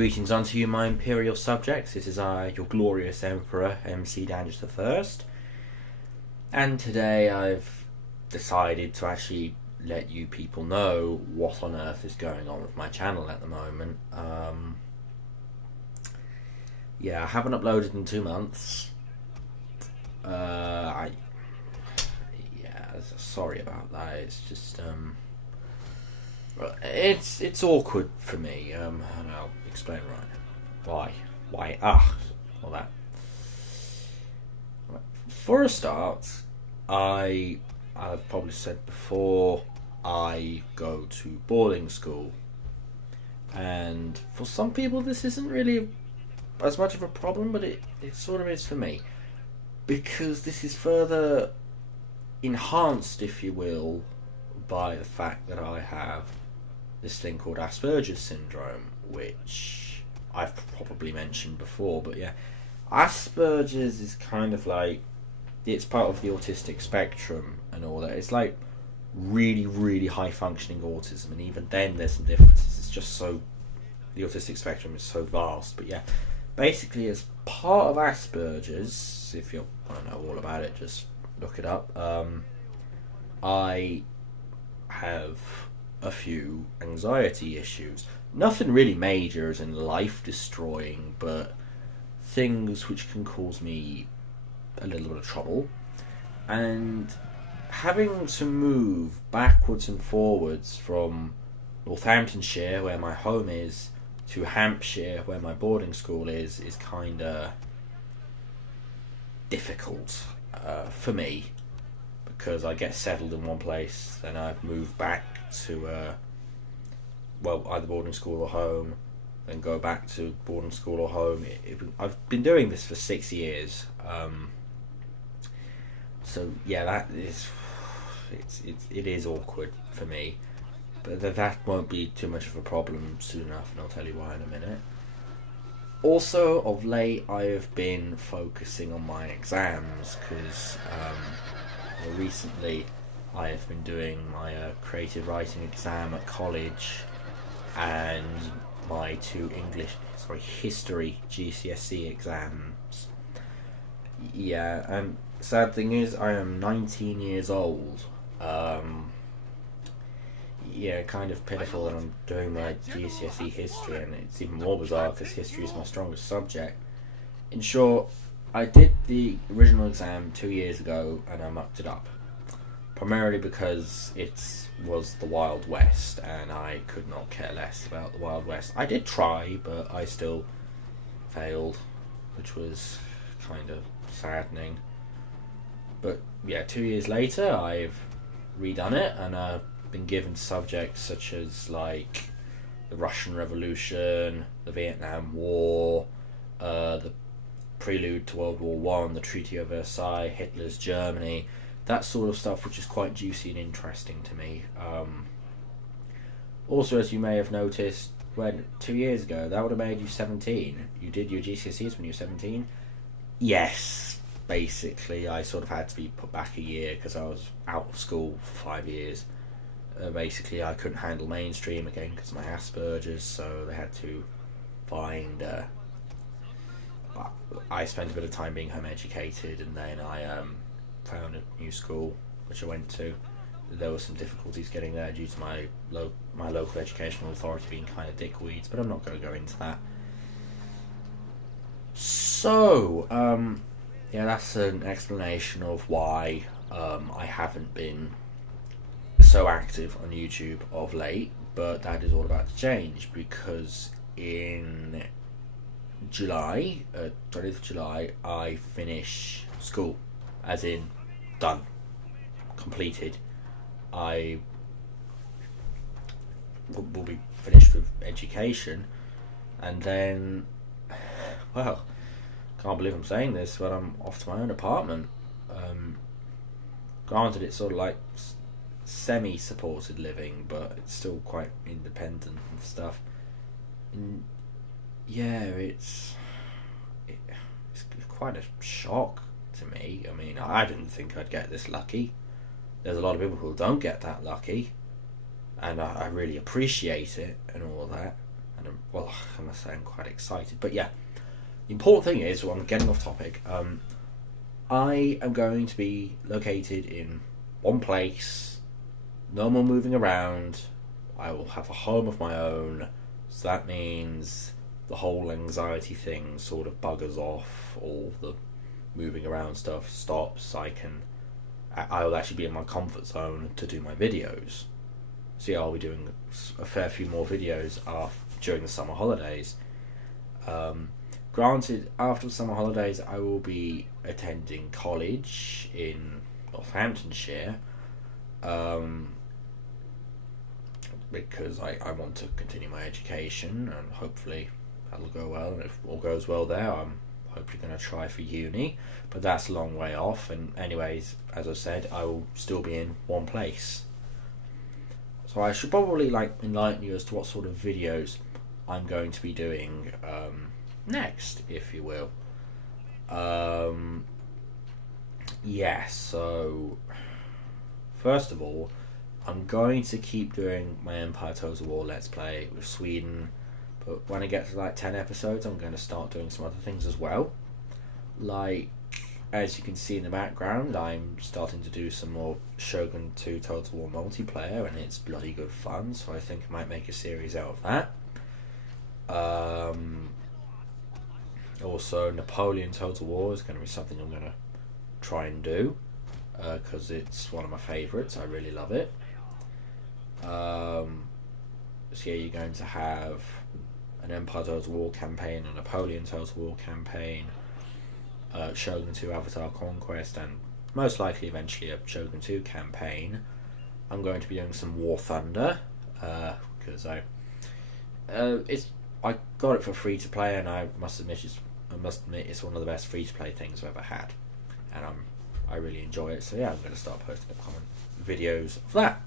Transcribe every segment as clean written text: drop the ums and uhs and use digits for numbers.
Greetings unto you, my imperial subjects. This is your glorious Emperor, MC Dangerous the First. And today I've decided to actually let you people know what on earth is going on with my channel at the moment. I haven't uploaded in 2 months. Sorry about that. It's just it's awkward for me. And I'll explain why. All that. For a start, I've probably said before, I go to boarding school, and for some people this isn't really as much of a problem, but it sort of is for me, because this is further enhanced, if you will, by the fact that I have this thing called Asperger's syndrome, which I've probably mentioned before. But yeah, Asperger's is kind of like, it's part of the autistic spectrum and all that. It's like really, really high functioning autism, and even then there's some differences. It's just so, the autistic spectrum is so vast. But yeah, basically as part of Asperger's, if you want to know all about it, just look it up. I have a few anxiety issues. Nothing really major as in life destroying, but things which can cause me a little bit of trouble. And having to move backwards and forwards from Northamptonshire, where my home is, to Hampshire, where my boarding school is kinda difficult for me, because I get settled in one place, then I move back to either boarding school or home, then go back to boarding school or home. I've been doing this for 6 years, so yeah, that is it is awkward for me, but that won't be too much of a problem soon enough, and I'll tell you why in a minute. Also, of late, I have been focusing on my exams, because recently I have been doing my creative writing exam at college and my 2 history GCSE exams. Yeah, and sad thing is, I am 19 years old. Kind of pitiful that I'm doing my GCSE history, and it's even more bizarre because history is my strongest subject. In short, I did the original exam 2 years ago and I mucked it up, primarily because it was the Wild West and I could not care less about the Wild West. I did try, but I still failed, which was kind of saddening. But yeah, 2 years later I've redone it, and I've been given subjects such as like the Russian Revolution, the Vietnam War, the prelude to World War One, the Treaty of Versailles, Hitler's Germany, that sort of stuff, which is quite juicy and interesting to me. Also, as you may have noticed, 2 years ago, that would have made you 17. You did your GCSEs when you were 17? Yes, basically, I sort of had to be put back a year because I was out of school for 5 years. Basically, I couldn't handle mainstream again because of my Asperger's, so they had to find... I spent a bit of time being home educated, and then I found a new school which I went to. There were some difficulties getting there due to my local educational authority being kind of dickweeds, but I'm not going to go into that. So, that's an explanation of why I haven't been so active on YouTube of late, but that is all about to change, because in July, 20th of July, I finish school, as in done, completed. I will be finished with education, and then, well, can't believe I'm saying this, but I'm off to my own apartment. Granted, it's sort of like semi-supported living, but it's still quite independent and stuff. And yeah, it's quite a shock to me. I mean, I didn't think I'd get this lucky. There's a lot of people who don't get that lucky, and I really appreciate it and all that. and well, I must say I'm quite excited. But yeah, the important thing is, well, I'm getting off topic. I am going to be located in one place, no more moving around. I will have a home of my own, so that means the whole anxiety thing sort of buggers off. All the moving around stuff stops. I will actually be in my comfort zone to do my videos. So yeah, I'll be doing a fair few more videos during the summer holidays. Granted, after the summer holidays, I will be attending college in Northamptonshire, because I want to continue my education, and hopefully that'll go well. And if all goes well there, I'm hopefully going to try for uni, but that's a long way off. And anyways, as I said, I will still be in one place. So I should probably enlighten you as to what sort of videos I'm going to be doing next, if you will. Yeah, so first of all, I'm going to keep doing my Empire Total War Let's Play with Sweden, but when I get to 10 episodes, I'm going to start doing some other things as well. As you can see in the background, I'm starting to do some more Shogun 2 Total War multiplayer, and it's bloody good fun, so I think I might make a series out of that. Also, Napoleon Total War is going to be something I'm going to try and do, because it's one of my favourites. I really love it. So yeah, you're going to have an Empire Total War campaign, a Napoleon Total War campaign, Shogun 2 Avatar Conquest, and most likely eventually a Shogun 2 campaign. I'm going to be doing some War Thunder, because I got it for free to play, and I must admit it's one of the best free to play things I've ever had, and I really enjoy it. So yeah, I'm going to start posting up common videos of that.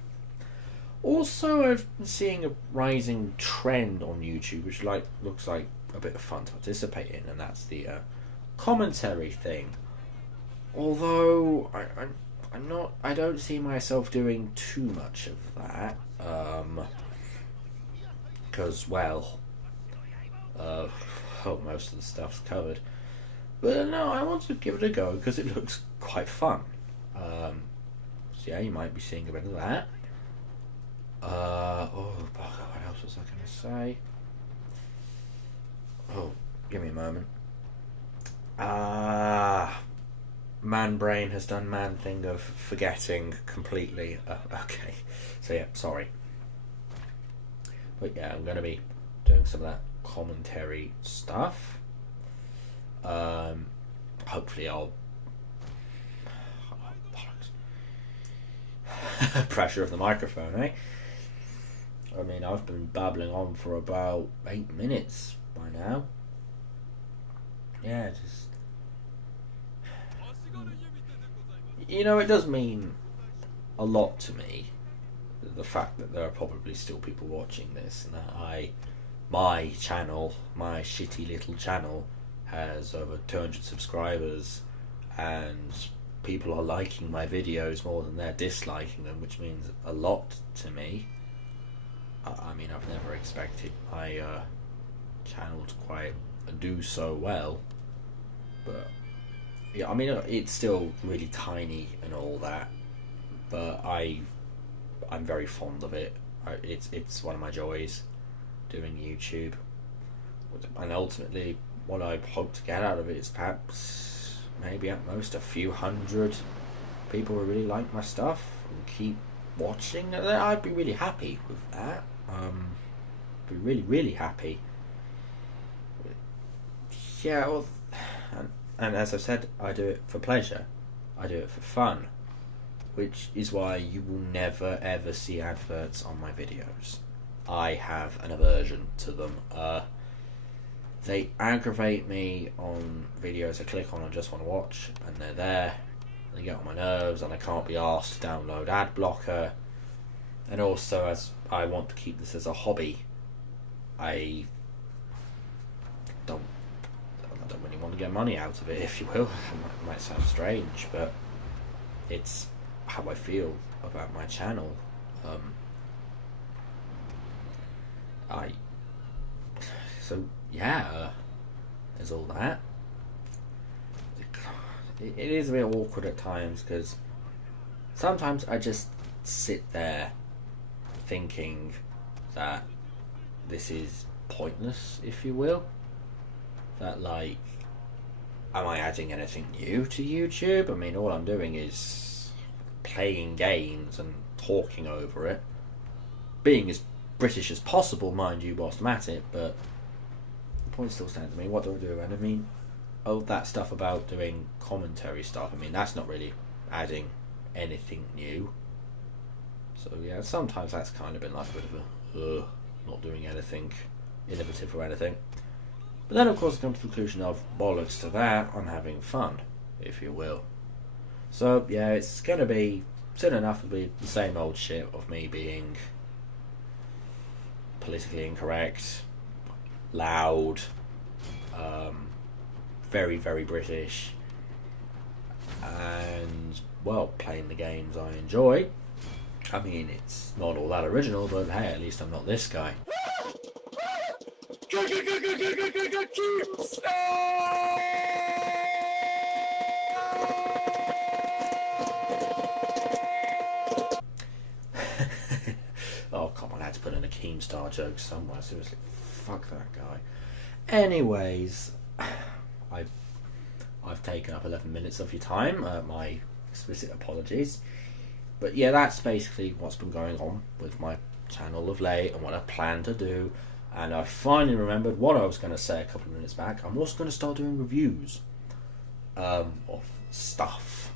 Also, I've been seeing a rising trend on YouTube, which looks like a bit of fun to participate in, and that's the commentary thing. Although I don't see myself doing too much of that, because most of the stuff's covered. But no, I want to give it a go because it looks quite fun. So yeah, you might be seeing a bit of that. What else was I going to say? Oh, give me a moment. Man brain has done man thing of forgetting completely. Okay, so yeah, sorry. But yeah, I'm going to be doing some of that commentary stuff. Hopefully pressure of the microphone, eh? I mean, I've been babbling on for about 8 minutes by now. Yeah, just... it does mean a lot to me, the fact that there are probably still people watching this, and that my channel, my shitty little channel, has over 200 subscribers, and people are liking my videos more than they're disliking them, which means a lot to me. I mean, I've never expected my channel to quite do so well, but yeah, I mean, it's still really tiny and all that, but I'm very fond of it. It's one of my joys, doing YouTube, and ultimately what I hope to get out of it is perhaps maybe at most a few hundred people who really like my stuff and keep watching. I'd be really happy with that. Be really, really happy. Yeah, well, and as I said, I do it for pleasure. I do it for fun, which is why you will never ever see adverts on my videos. I have an aversion to them. They aggravate me on videos I click on and just want to watch, and they're there. They get on my nerves, and I can't be asked to download ad blocker. And also, as I want to keep this as a hobby, I don't really want to get money out of it, if you will. It might sound strange, but it's how I feel about my channel. So yeah, there's all that. It is a bit awkward at times because sometimes I just sit there thinking that this is pointless, if you will. That, like, am I adding anything new to YouTube? I mean, all I'm doing is playing games and talking over it. Being as British as possible, mind you, whilst I'm at it, but the point still stands. I mean, what do I do? And I mean, that stuff about doing commentary stuff, I mean, that's not really adding anything new. So yeah, sometimes that's kind of been like a bit of a, not doing anything innovative or anything. But then, of course, I come to the conclusion of, bollocks to that, I'm having fun, if you will. So, yeah, it's going to be, soon enough, it'll be the same old shit of me being politically incorrect, loud, very, very British, and, well, playing the games I enjoy. I mean, it's not all that original, but hey, at least I'm not this guy. Oh, come on, I had to put in a Keemstar joke somewhere. Seriously, fuck that guy. Anyways, I've taken up 11 minutes of your time. My explicit apologies. But yeah, that's basically what's been going on with my channel of late and what I plan to do. And I finally remembered what I was going to say a couple of minutes back. I'm also going to start doing reviews of stuff,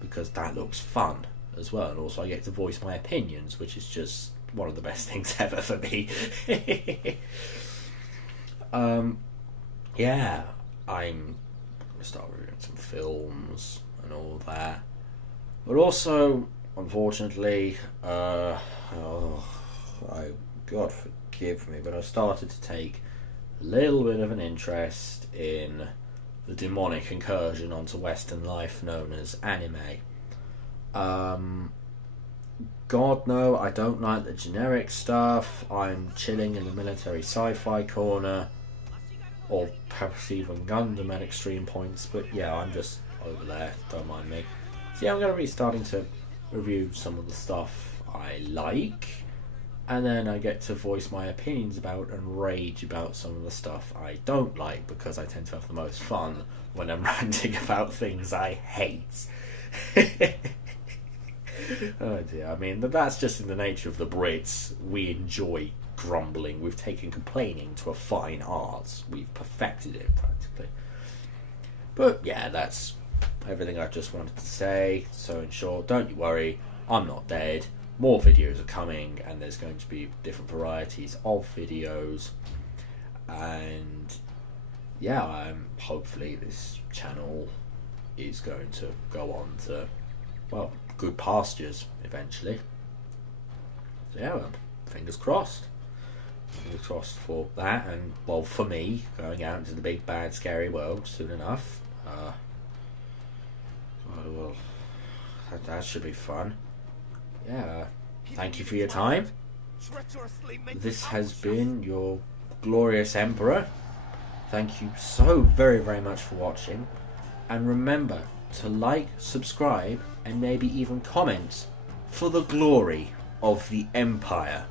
because that looks fun as well. And also I get to voice my opinions, which is just one of the best things ever for me. Yeah, I'm going to start reviewing some films and all that. But also, unfortunately, God forgive me, but I started to take a little bit of an interest in the demonic incursion onto Western life known as anime. God no, I don't like the generic stuff. I'm chilling in the military sci-fi corner, or perhaps even Gundam at extreme points, but yeah, I'm just over there, don't mind me. So yeah, I'm going to be starting to review some of the stuff I like, and then I get to voice my opinions about and rage about some of the stuff I don't like, because I tend to have the most fun when I'm ranting about things I hate. Oh dear, I mean, that's just in the nature of the Brits. We enjoy grumbling. We've taken complaining to a fine art. We've perfected it, practically. But yeah, that's everything I just wanted to say. So in short, don't you worry, I'm not dead. More videos are coming, and there's going to be different varieties of videos. And yeah, hopefully this channel is going to go on to, well, good pastures eventually. So yeah, well, fingers crossed. Fingers crossed for that, and well, for me, going out into the big bad scary world soon enough. Well, that should be fun. Yeah, thank you for your time. This has been your glorious Emperor. Thank you so very, very much for watching. And remember to like, subscribe, and maybe even comment for the glory of the Empire.